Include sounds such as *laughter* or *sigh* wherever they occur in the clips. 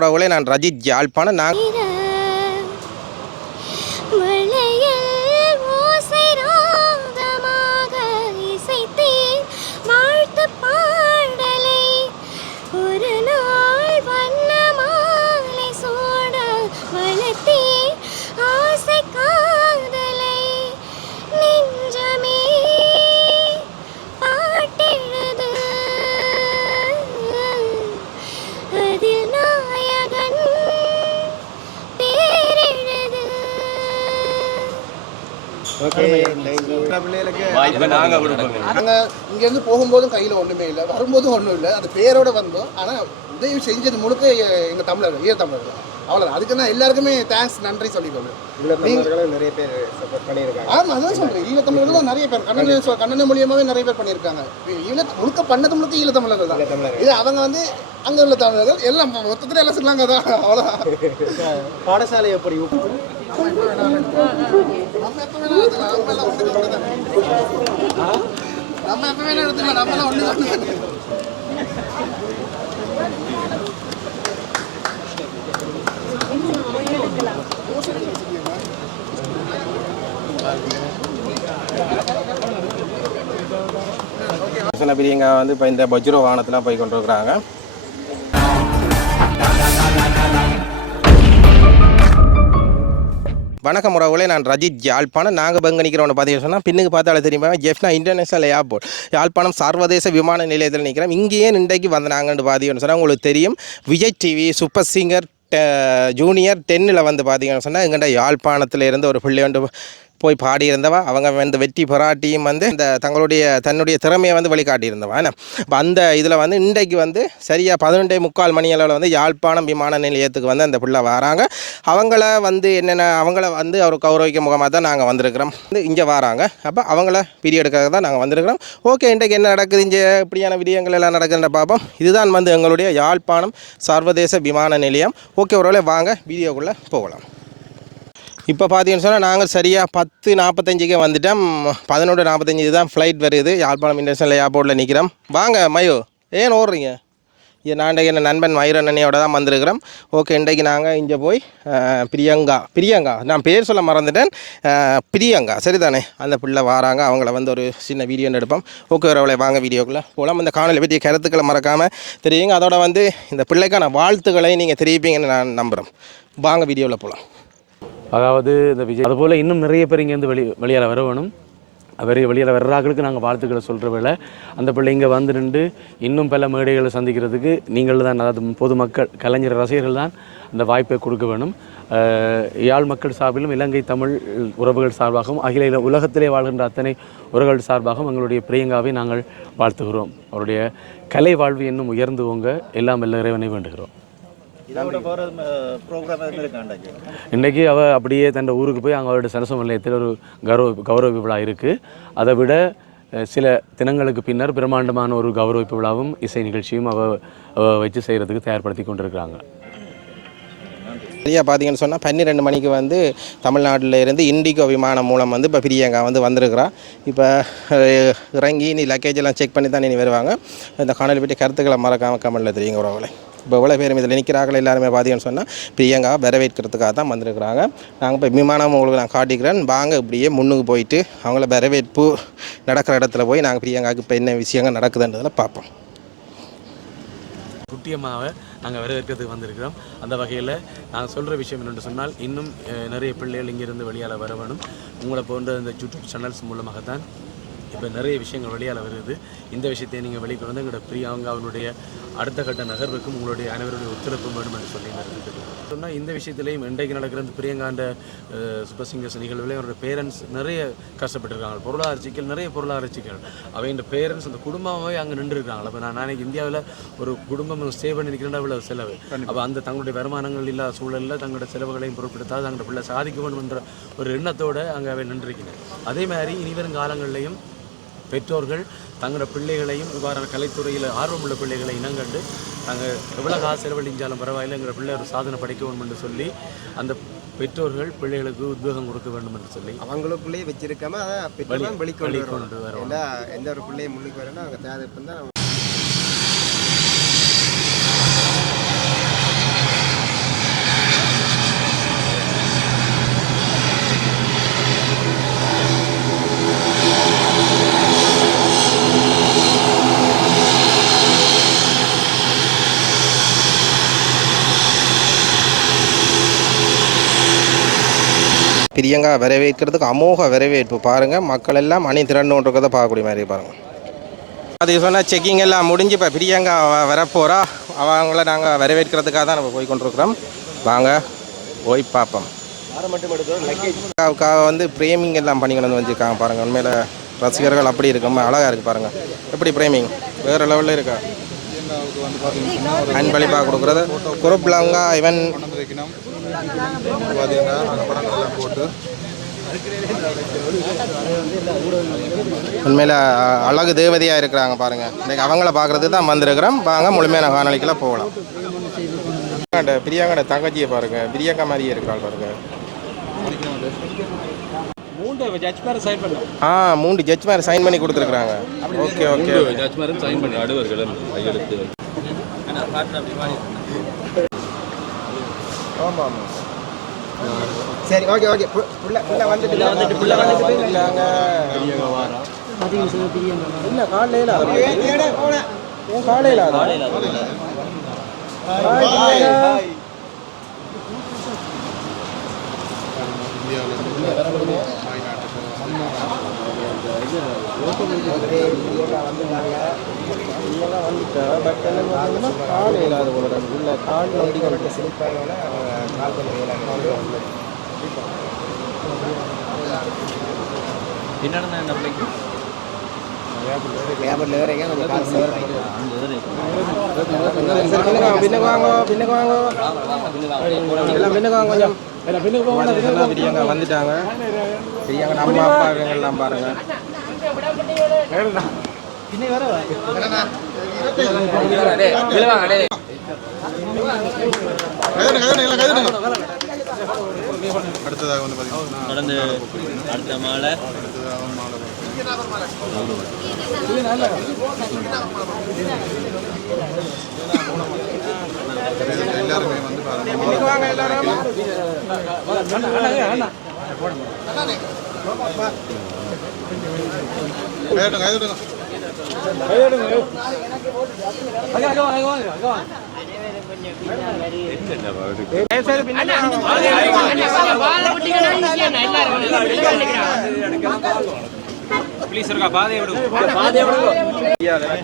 உறவுகளே நான் ரஜித் யாழ்ப்பாணம் நான் நாங்கள் இங்கேருந்து போகும்போதும் கையில் ஒன்றுமே இல்லை. வரும்போதும் ஒன்றும் இல்லை. அந்த பேரோட வந்தோம். ஆனால் உதவி செஞ்சது முழுக்க எங்கள் தமிழர்கள் ஈழ தமிழர்கள். அவ்வளோதான் அதுக்கு நான் எல்லாருக்குமே தேங்க்ஸ் நன்றி ஈழத்தமிழர்களும் நிறைய பேர் சப்போர்ட் பண்ணியிருக்காங்க. ஆமாம் அதான் சொல்கிறேன் தமிழர்கள். நிறைய பேர். கண்ணன் கண்ணன் மூலியமாகவே நிறைய பேர் பண்ணியிருக்காங்க. ஈழ முழுக்க பண்ணது முழுக்க ஈழ தமிழர்கள் தான். ஈழத்தமிழர்கள். இது அவங்க வந்து அங்கே உள்ள தமிழர்கள் எல்லாம் மொத்தத்தில் எல்லாம் சொல்லாங்க அதான். அவ்வளோதான் *laughs* பாடசாலை எப்படி? நம்ம எப்போ எடுத்துக்கலாம் நம்ம எல்லாம் நம்ம எடுத்துக்கலாம் நம்ம எல்லாம் வந்து இப்போ இந்த பஜ்ரோ வாகனத்தில் போய் கொண்டிருக்கிறாங்க. வணக்கம் உறவுகளே நான் ரஜித் யாழ்ப்பாணம். நாங்கள் பங்கணிக்கிறோன்னு பார்த்தீங்கன்னு சொன்னால் பின்னுக்கு பார்த்தாலே தெரியுமா? ஜெஃப்னா இன்டர்நேஷனல் ஏர்போர்ட் யாழ்ப்பாணம் சர்வதேச விமான நிலையத்தில் நிற்கிறோம் இங்கேயே இன்றைக்கு வந்தாங்கன்னு பார்த்தீங்கன்னு சொன்னால் உங்களுக்கு தெரியும். Vijay TV super singer junior டென்னில் வந்து பார்த்தீங்கன்னு சொன்னால் எங்கள்கிட்ட யாழ்ப்பாணத்தில் இருந்து ஒரு பிள்ளை வந்து போய் பாடியிருந்தவா. அவங்க வந்து வெற்றி பராட்டியும் வந்து இந்த தங்களுடைய தன்னுடைய திறமையை வந்து வெளிக்காட்டியிருந்தவா இப்போ அந்த இதில் வந்து இன்றைக்கு வந்து சரியாக பதினொன்றே முக்கால் மணி அளவில் வந்து யாழ்ப்பாணம் விமான நிலையத்துக்கு வந்து அந்த பிள்ளை வராங்க. அவங்கள வந்து என்னென்ன அவங்கள வந்து அவர் கௌரவிக்க முகமாக தான் நாங்கள் வந்திருக்கிறோம். வந்து இங்கே வராங்க. அப்போ அவங்கள பீரியடுக்காக தான் நாங்கள் வந்திருக்கிறோம். ஓகே இன்றைக்கு என்ன நடக்குது இங்கே? இப்படியான விடயங்கள் எல்லாம் நடக்குதுன்ற பார்ப்போம் இதுதான் வந்து எங்களுடைய யாழ்ப்பாணம் சர்வதேச விமான நிலையம். ஓகே ஒருவேளை வாங்க வீடியோக்குள்ளே போகலாம். இப்போ பார்த்தீங்கன்னு சொன்னால் நாங்கள் சரியாக பத்து நாற்பத்தஞ்சுக்கே வந்துட்டோம். பதினொன்று நாற்பத்தஞ்சு தான் ஃப்ளைட் வருது. யாழ்ப்பாணம் இன்டர்நேஷனல் ஏர்போர்ட்டில் நிற்கிறோம் வாங்க மயோ ஏன் ஓடுறீங்க? இது நான் இன்றைக்கு என் நண்பன் மயூரன் அண்ணியோட தான் வந்திருக்கிறோம். ஓகே இன்றைக்கு நாங்கள் இங்கே போய் பிரியங்கா பிரியங்கா நான் பேர் சொல்ல மறந்துட்டேன். பிரியங்கா சரிதானே? அந்த பிள்ளை வராங்க அவங்கள வந்து ஒரு சின்ன வீடியோ எடுப்போம். ஓகே அவளை வாங்க வீடியோக்குள்ளே போகலாம் இந்த காணொலி பற்றிய கருத்துக்களை மறக்காமல் தெரியுங்க. அதோட வந்து இந்த பிள்ளைக்கான வாழ்த்துக்களை நீங்கள் தெரிவிப்பீங்கன்னு நான் நம்புகிறேன் வாங்க வீடியோவில் போகலாம் அதாவது இந்த விஜய் அதுபோல் இன்னும் நிறைய பேர் இங்கேருந்து வெளி வெளியால் வர வேணும். அவர் வெளியில் வர்றாங்களுக்கு நாங்கள் வாழ்த்துக்களை சொல்கிற வேலை அந்த பிள்ளைங்க வந்து நின்று இன்னும் பல மேடைகளை சந்திக்கிறதுக்கு நீங்கள் தான் அதாவது பொதுமக்கள் கலைஞர் ரசிகர்கள் தான் அந்த வாய்ப்பை கொடுக்க வேணும். யாழ் மக்கள் சார்பிலும் இலங்கை தமிழ் உறவுகள் சார்பாகவும் அகில உலகத்திலே வாழ்கின்ற அத்தனை உறவுகள் சார்பாகவும் எங்களுடைய பிரியங்காவை நாங்கள் வாழ்த்துகிறோம். அவருடைய கலை வாழ்வு இன்னும் உயர்ந்து ஓங்க எல்லாம் எல்லா இறைவனை வேண்டுகிறோம். இன்றைக்கி அவள் அப்படியே தன் ஊருக்கு போய் அங்கே அவருடைய சரச நிலையத்தில் ஒரு கௌரவ கௌரவ விழா இருக்குது அதை விட சில தினங்களுக்கு பின்னர் பிரம்மாண்டமான ஒரு கௌரவிப்பு விழாவும் இசை நிகழ்ச்சியும் அவ அவ வச்சு செய்கிறதுக்கு தயார்படுத்தி கொண்டிருக்கிறாங்க. சரியாக பார்த்தீங்கன்னு சொன்னால் பன்னிரெண்டு மணிக்கு வந்து தமிழ்நாட்டில் இருந்து இண்டிகோ விமானம் மூலம் வந்து இப்போ பிரியங்கா வந்து வந்திருக்கிறா. இப்போ இறங்கி நீ லக்கேஜ் எல்லாம் செக் பண்ணி தான் நீ வருவாங்க. இந்த காணொலி பற்றி கருத்துக்களை மறக்காம கமெண்டில் தெரியுங்க உறவுகளை. இப்போ எவ்வளோ பேரும் இதில் நிற்கிறார்கள் எல்லாருமே பார்த்தீங்கன்னு சொன்னால் பிரியங்கா வரவேற்கிறதுக்காக தான் வந்திருக்கிறாங்க. நாங்கள் இப்போ விமானம் உங்களுக்கு நான் காட்டிக்கிறேன். வாங்க இப்படியே முன்னுக்கு போயிட்டு அவங்கள வரவேற்பு நடக்கிற இடத்துல போய் நாங்கள் பிரியங்காவுக்கு இப்போ என்ன விஷயங்கள் நடக்குதுன்றதில் பார்ப்போம். குட்டியம்மாவை நாங்கள் வரவேற்கிறதுக்கு வந்திருக்கிறோம். அந்த வகையில் நாங்கள் சொல்கிற விஷயம் என்னென்று சொன்னால் இன்னும் நிறைய பிள்ளைகள் இங்கிருந்து வெளியால் வர வேணும். உங்களை போன்ற இந்த யூடியூப் சேனல்ஸ் மூலமாக தான் இப்போ நிறைய விஷயங்கள் வெளியால் வருது. இந்த விஷயத்தை நீங்கள் வெளிக்கொண்டு வந்து எங்களோட பிரியாங்க அவனுடைய அடுத்த கட்ட நகர்வுக்கும் உங்களுடைய அனைவருடைய ஒத்துழைப்பு வேணும் என்று சொல்லி நான் சொன்னால் இந்த விஷயத்திலையும் இன்றைக்கு நடக்கிற இந்த பிரியங்காண்ட சூப்பர் சிங்கர்ஸ் நிகழ்வுலையும் அவரோட பேரண்ட்ஸ் நிறைய கஷ்டப்பட்டிருக்காங்க. பொருளாதார சிக்கல் நிறைய பொருளாதார சிக்கல் அவை இந்த பேரண்ட்ஸ் அந்த குடும்பமாகவே அங்கே நின்று இருக்காங்க அப்போ நான் நாளைக்கு இந்தியாவில் ஒரு குடும்பம் ஸ்டே பண்ணி நிற்கிறேன் அவ்வளோ செலவு. அப்போ அந்த தங்களுடைய வருமானங்கள் இல்லாத சூழலில் தங்களுடைய செலவுகளையும் பொருட்படுத்தாது தங்களுடைய பிள்ளை சாதிக்க வேண்டும் என்ற ஒரு எண்ணத்தோடு அங்கே அவை நின்றிருக்கிறேன். அதே மாதிரி இனிவரும் காலங்களிலையும் பெற்றோர்கள் தங்களோட பிள்ளைகளையும் இவ்வாறான கலைத்துறையில் ஆர்வமுள்ள பிள்ளைகளை இனங்கண்டு நாங்கள் எவ்வளோ காசு செலவழிஞ்சாலும் பரவாயில்லை எங்கள் பிள்ளை ஒரு சாதனை படைக்க வேண்டும் என்று சொல்லி அந்த பெற்றோர்கள் பிள்ளைகளுக்கு உத்வேகம் கொடுக்க வேண்டும் என்று சொல்லி அவங்களுக்குள்ளேயே வச்சிருக்காம அதை வெளிக்கொண்டு வரணும் எந்த ஒரு பிள்ளையும் முன்னுக்கு வரணும் அவங்க தேவை தான் பிரியங்கா வரவேற்கிறதுக்கு அமோக வரவேற்பு பாருங்கள் மக்கள் எல்லாம் அணி திரண்டு கொண்டிருக்கிறத பார்க்கக்கூடிய மாதிரி பாருங்கள் அது சொன்னால் செக்கிங் எல்லாம் முடிஞ்சு இப்போ பிரியங்கா வ- வரப்போறா. அவங்கள நாங்கள் வரவேற்கிறதுக்காக தான் நம்ம போய் கொண்டிருக்கிறோம் வாங்க போய் பார்ப்போம். அக்காவுக்காக வந்து பிரேமிங் எல்லாம் பண்ணி கொண்டு வந்து வச்சுருக்காங்க பாருங்கள் உண்மையில் ரசிகர்கள் அப்படி இருக்கு. அழகாக இருக்குது பாருங்கள் எப்படி பிரேமிங் வேறு லெவலில் இருக்கா? அன்பளிப்பாக கொடுக்குறது. குரூப்லாங்க இவன் பார்த்தீங்கன்னா அந்த படங்கள்லாம் போட்டு. உண்மையில் அழகு தேவதையாக இருக்கிறாங்க பாருங்கள் இன்னைக்கு அவங்கள பார்க்குறதுக்கு தான் வந்திருக்கிறோம். வாங்க முழுமையான காணொலிக்கெல்லாம் போகலாம். பிரியாங்கோட தங்கச்சியை பாருங்க. பிரியாங்கா மாதிரியே இருக்கிறாள் பாருங்க. மூன்று ஜட்ஜ் மேலே சைன் பண்ணோம் ஆ மூன்று ஜட்ஜ் மாதிரி சைன் பண்ணி கொடுத்துருக்குறாங்க. ஓகே ஓகே ஜட்ஜ் மேலே சைன் பண்ணி அடுவர்களும் கையெழுத்து. சரி ஓகே ஓகே. புள்ள புள்ள வந்துட்டு வந்துட்டு புள்ள வந்துட்டு இல்லை. காலையில் ஏன் காலையில் காலையில் அது போல இல்லை காலில் அடிக்க சிரிப்பாங்க கால் பின்னுக்கு பின்னுக்கு எல்லாம் பின்னுக்கு வாங்க கொஞ்சம் பின்னுக்கு வந்துட்டாங்க பிரியாங்க நம்ம அப்பா எல்லாம் பாருங்க. அடுத்ததாக வந்து பார்த்தீங்கன்னா நடந்து அடுத்த மாலை எல்லாருமே வந்து பாருங்க கையெழுத்துங்க கையெழுத்துங்க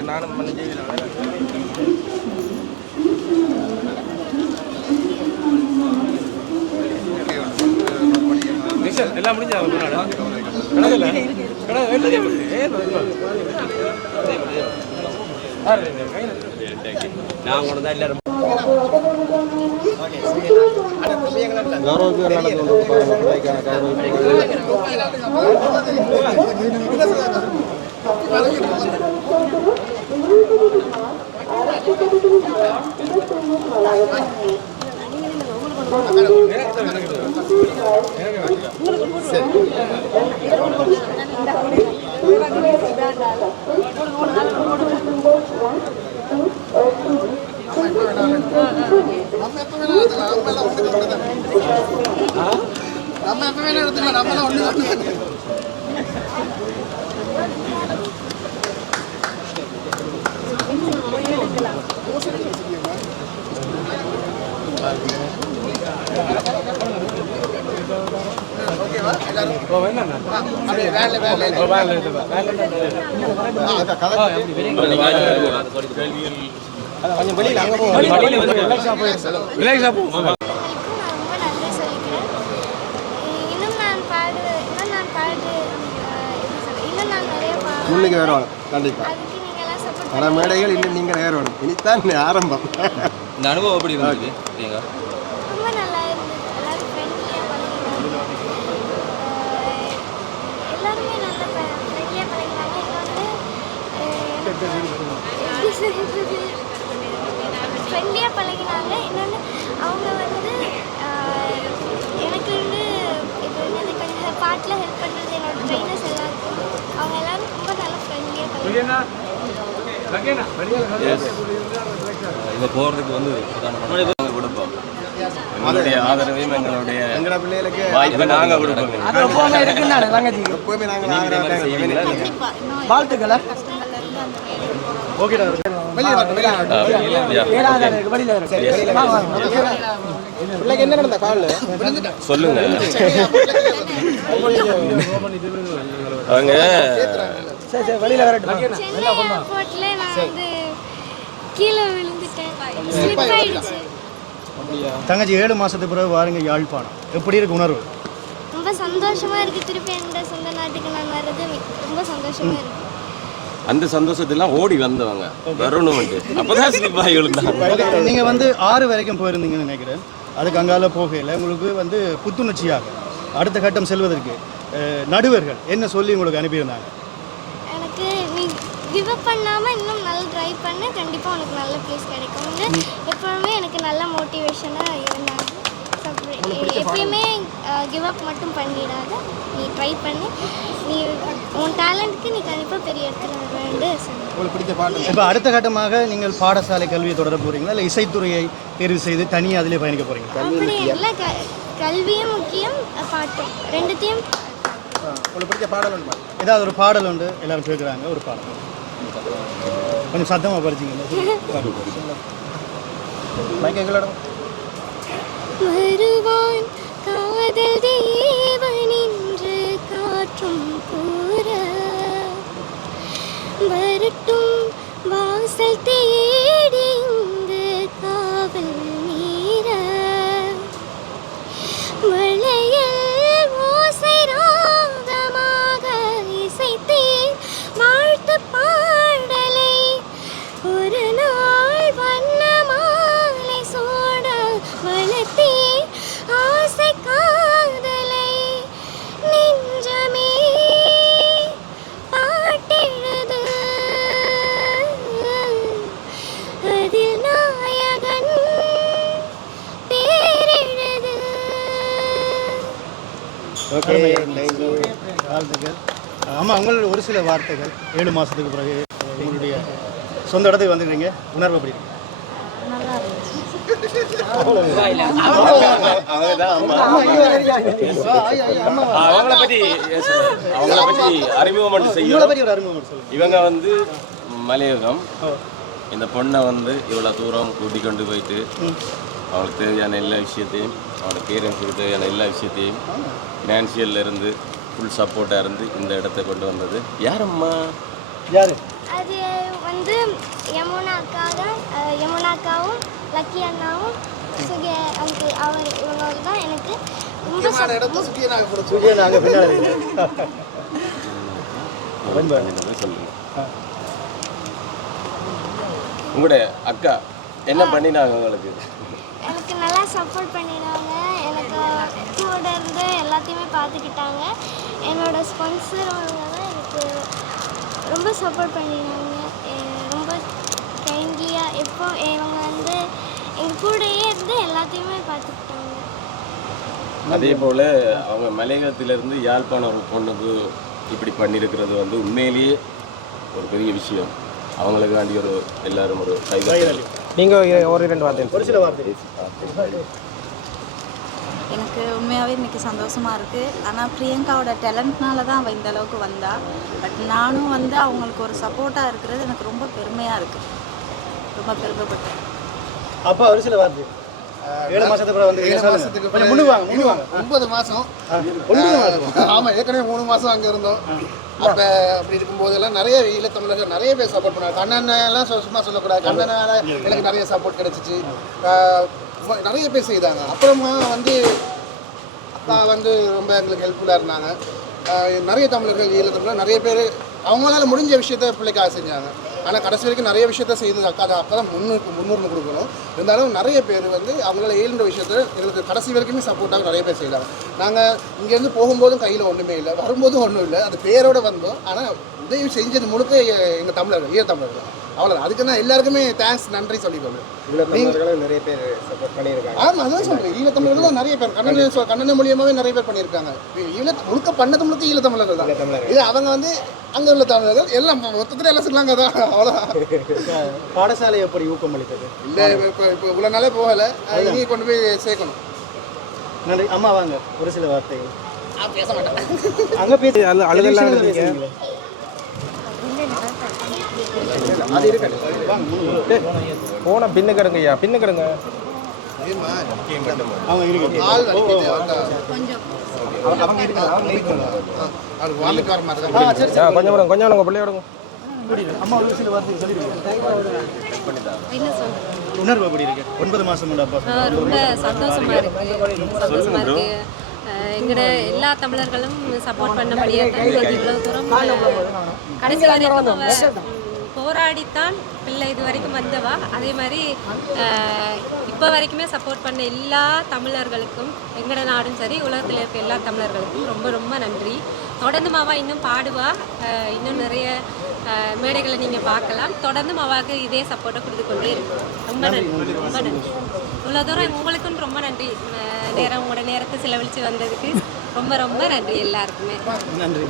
நானும் பண்ணி எல்லாம் முடிஞ்சா நான் கொண்டு தான் எல்லாரும் கௌரவ நடந்து கொண்டு பாருங்க நம்ம எப்ப வேணா எடுத்துக்கலாம் நம்ம எல்லாம் ஒண்ணு தான் அப்படியே வேலை வேலை கொஞ்சம் வெளியில் அங்கே போங்க ரொம்ப நன்றி சொல்லிக்கிறேன் இன்னும் நான் பாடு இன்னும் நான் பாடு கண்டிப்பாக அதுக்கு நீங்க எல்லாம் சப்போர்ட் பல மேடைகள் இன்னும் நீங்கள் ஏறணும் இனித்தான் ஆரம்பம். இந்த அனுபவம் எப்படி இருந்தது பிரியங்கா ரொம்ப நல்லா இருந்தது எல்லாரும் ஃப்ரெண்ட்லியாக பழகினாங்க அஹ், எல்லாருமே நல்லா ஃப்ரெண்ட்லியாக பழகினாங்க இன்னொன்று ஃப்ரெண்ட்லியாக பழகினாங்க. இன்னொன்று அவங்க வந்து எனக்கு வந்து இப்போ என்னது கொஞ்சம் பாட்டில் ஹெல்ப் பண்ணுறது என்னோட ட்ரைனர்ஸ் எல்லாருக்கும். அவங்க எல்லாரும் ரொம்ப நல்லா ஃப்ரெண்ட்லியாக பழகினாங்க. இவ போகிறதுக்கு வந்து பிரதானமான கொடுப்போம். எங்களுடைய ஆதரவையும் எங்களுடைய வாய்ப்பை கொடுப்போம். வாழ்த்துக்களை. பிள்ளைக்கு என்ன நடந்த காலில் சொல்லுங்க. அவங்க சரி சரி வெளியில் வரட்டும் சென்னை ஏர்போர்ட்ல நான் வந்து கீழே விழுந்துட்டேன் ஸ்லிப் ஆயிடுச்சு தங்கச்சி ஏழு மாசத்துக்கு பிறகு வாருங்க யாழ்ப்பாணம். எப்படி இருக்கு உணர்வு? ரொம்ப சந்தோஷமா இருக்கு திருப்பி என்னோட சொந்த நாட்டுக்கு நான் வர்றது. ரொம்ப சந்தோஷமா இருக்கு. அந்த சந்தோஷத்தெல்லாம் ஓடி வந்தவங்க. வரணும் அப்பதான் சிப்பாய் விழுந்தாங்க நீங்க வந்து ஆறு வரைக்கும் போயிருந்தீங்கன்னு நினைக்கிறேன். அதுக்கு அங்கால போகையில் உங்களுக்கு வந்து புத்துணர்ச்சியாக அடுத்த கட்டம் செல்வதற்கு நடுவர்கள் என்ன சொல்லி உங்களுக்கு அனுப்பியிருந்தாங்க? எனக்கு நீ கிவ் அப் பண்ணாமல் இன்னும் நல்லா ட்ரை பண்ண. கண்டிப்பாக உனக்கு நல்ல ப்ளேஸ் கிடைக்கும்னு எப்பவுமே எனக்கு நல்ல மோட்டிவேஷனாக இருந்தாங்க. எப்பயுமே கிவ் அப் மட்டும் பண்ணிடாத. நீ ட்ரை பண்ணி. நீ உன் டேலண்ட்க்கு நீ கண்டிப்பாக பெரிய இடத்துல வருவேன்னு உங்களுக்கு பிடிச்ச பாட்டு? இப்போ அடுத்த கட்டமாக நீங்கள் பாடசாலை கல்வியை தொடர போறீங்களா? இல்லை இசைத்துறையை தேர்வு செய்து தனியாக அதிலே பயணிக்க போறீங்க அப்படி இல்லை. க கல்வியும் முக்கியம் பாட்டும். ரெண்டுத்தையும் உங்களுக்கு பிடிச்ச பாடல் பாடு. ஏதாவது ஒரு பாடல் உண்டு? எல்லாரும் கேட்குறாங்க ஒரு பாடல். கொஞ்சம் சத்தமாக படிச்சிங்க. மைக் எங்களோட வருவான் காதல் വരട്ടും വാസൽ തീ ஓகே வாழ்த்துக்கள். ஆமாம் உங்கள் ஒரு சில வார்த்தைகள் ஏழு மாதத்துக்கு பிறகு உங்களுடைய சொந்த இடத்துக்கு வந்துக்கிறீங்க. உணர்வு எப்படி? இருக்கு அவங்கள பத்தி அவங்கள பத்தி அறிமுகம் மட்டும் செய்யும் இவங்க வந்து மலையகம். இந்த பொண்ணை வந்து இவ்வளோ தூரம் கூட்டி கொண்டு போயிட்டு அவங்களுக்கு தேவையான எல்லா விஷயத்தையும் அவங்களோட பேரண்ட்ஸுக்கு தேவையான எல்லா விஷயத்தையும் ஃபினான்ஷியல்ல இருந்து ஃபுல் சப்போர்ட்டாக இருந்து இந்த இடத்த கொண்டு வந்தது. யாரம்மா? யாரு? அது வந்து யமுனா அக்கா தான் யமுனா அக்காவும் லக்கி அண்ணாவும் சுகே அங்கிள் அவர் இவங்க தான் எனக்கு ரொம்ப சொல்லுங்க உங்களுடைய அக்கா என்ன பண்ணினாங்க உங்களுக்கு? எனக்கு நல்லா சப்போர்ட் பண்ணினாங்க. எனக்கு கூட இருந்து எல்லாத்தையுமே பார்த்துக்கிட்டாங்க. என்னோட ஸ்பான்சர் தான் எனக்கு ரொம்ப சப்போர்ட் பண்ணினாங்க. ரொம்ப கைண்ட்லியாக எப்போ இவங்க வந்து எங்கள் கூடயே இருந்து எல்லாத்தையுமே பார்த்துக்கிட்டாங்க. அதே போல் அவங்க மலையகத்திலிருந்து யாழ்ப்பாணம் ஒரு பொண்ணுக்கு இப்படி பண்ணியிருக்கிறது வந்து உண்மையிலேயே ஒரு பெரிய விஷயம். அவங்களுக்காண்டி ஒரு எல்லாரும் ஒரு கைதட்டல் நீங்கள் ஒரு ரெண்டு வார்த்தை ஒரு சில வார்த்தை. எனக்கு உண்மையாகவே இன்னைக்கு சந்தோஷமாக இருக்குது ஆனால் பிரியங்காவோட டேலண்ட்னால தான் அவள் இந்த அளவுக்கு வந்தா. பட் நானும் வந்து அவங்களுக்கு ஒரு சப்போர்ட்டாக இருக்கிறது எனக்கு ரொம்ப பெருமையாக இருக்குது ரொம்ப பெருமைப்பட்டேன். அப்பா ஒரு சில வார்த்தை. ஏழு மாசத்துக்கு வந்து ஏழு மாசத்துக்கு கொஞ்சம் முன்னுக்கு வாங்க முன்னுக்கு வாங்க ஒன்பது மாசம். ஒன்பது மாசம் ஆமா ஏற்கனவே மூணு மாசம் அங்க இருந்தோம். அப்ப அப்படி இருக்கும்போதெல்லாம் நிறைய ஈழத்தமிழர்கள் நிறைய பேர் சப்போர்ட் பண்ணாங்க. கண்ணன் எல்லாம் சொ- சும்மா சொல்லக்கூடாது. கண்ணனால எனக்கு நிறைய சப்போர்ட் கிடைச்சிச்சு. நிறைய பேர் செய்தாங்க. அப்புறமா வந்து அப்பா வந்து ரொம்ப எங்களுக்கு ஹெல்ப்ஃபுல்லாக இருந்தாங்க. நிறைய தமிழர்கள் ஈழத்தமிழர் நிறைய பேர் அவங்களால முடிஞ்ச விஷயத்த பிள்ளைக்காக செஞ்சாங்க. ஆனால் கடைசி வரைக்கும் நிறைய விஷயத்த செய்து அக்கா தான் அக்கா தான் முன்னுக்கு முன்னுரிமை கொடுக்கணும். இருந்தாலும் நிறைய பேர் வந்து அவங்களால இயலுன்ற விஷயத்த எங்களுக்கு கடைசி வரைக்குமே சப்போர்ட்டாக நிறைய பேர் செய்தாங்க நாங்கள் இங்கேருந்து போகும்போதும் கையில் ஒன்றுமே இல்லை வரும்போதும் ஒன்றும் இல்லை. அது பேரோடு வந்தோம். ஆனால் உதவி செஞ்சது முழுக்க எங்கள் தமிழர்கள் ஈழ தமிழர்கள். அவ்வளோதான் அதுக்கு நான் எல்லாருக்குமே தேங்க்ஸ் நன்றி தமிழர்களும் நிறைய பேர் சப்போர்ட் பண்ணியிருக்காங்க. ஆமாம் அதான் சொல்கிறேன் ஈழத்தமிழர்கள் தான் நிறைய பேர். கண்ணன் கண்ணன் மூலியமாகவே நிறைய பேர் பண்ணியிருக்காங்க. ஈழ முழுக்க பண்ணது முழுக்க ஈழத்தமிழர்கள் தான். இது அவங்க வந்து அங்கே உள்ள தமிழர்கள். எல்லாம் மொத்தத்தில் எல்லாம் சொல்லாங்க தான் அவ்வளோதான் *laughs* பாடசாலை எப்படி ஊக்கம் அளித்தது? இல்லை இப்போ இப்போ இவ்வளோ நாளே போகலை. இனி கொண்டு போய் சேர்க்கணும். நன்றி. அம்மா வாங்க. ஒரு சில வார்த்தைகள். பேச மாட்டேன். அங்க பேசி. அழு- அழுதெல்லாம் television ல எழுதிங்க. பேசுறீங்களே. அது இருக்கட்டும் போன பின்னுக்கு எடுங்க ஐயா பின்னுக்கு எடுங்க அவங்க இருக்கு ஆள் வலிக்குது அந்த கொஞ்சம் அவங்க இருக்காங்க அவங்க இருக்காங்க அது வாமிட் வர மாதிரி ஆ தான் சரி. ஆ, கொஞ்சம் விடுங்க கொஞ்சம் விடுங்க பிள்ளைய விடுங்க. அம்மா ஒரு சில வார்த்தை சொல்லிடுங்க. என்ன சொல்றது உணர்வு எப்படி இருக்கு? ஒன்பது மாசம் அப்பா? ஆ, ரொம்ப சந்தோஷமா இருக்கு. சந்தோஷமா இருக்கு. அஹ் எங்கட எல்லா தமிழர்களும் சப்போர்ட் பண்ணபடியே தான் இன்னைக்கு இவ்வளவு தூரம் கடைசி வரைக்கும் போராடித்தான் பிள்ளை இது வரைக்கும் வந்தவா? அதே மாதிரி இப்போ வரைக்குமே சப்போர்ட் பண்ண எல்லா தமிழர்களுக்கும் எங்கட நாடும் சரி உலகத்தில் இருக்க எல்லா தமிழர்களுக்கும் ரொம்ப ரொம்ப நன்றி. தொடர்ந்து மாவா இன்னும் பாடுவா. இன்னும் நிறைய மேடைகளை நீங்கள் பார்க்கலாம். தொடர்ந்து மாவாக்கு இதே சப்போர்ட்டை கொடுத்து கொண்டே இருக்கும். ரொம்ப நன்றி. ரொம்ப நன்றி. இவ்வளோ தூரம் உங்களுக்கும் ரொம்ப நன்றி. நேரம் உங்களோட நேரத்தை செலவழித்து வந்ததுக்கு ரொம்ப ரொம்ப நன்றி எல்லாருக்குமே. நன்றி.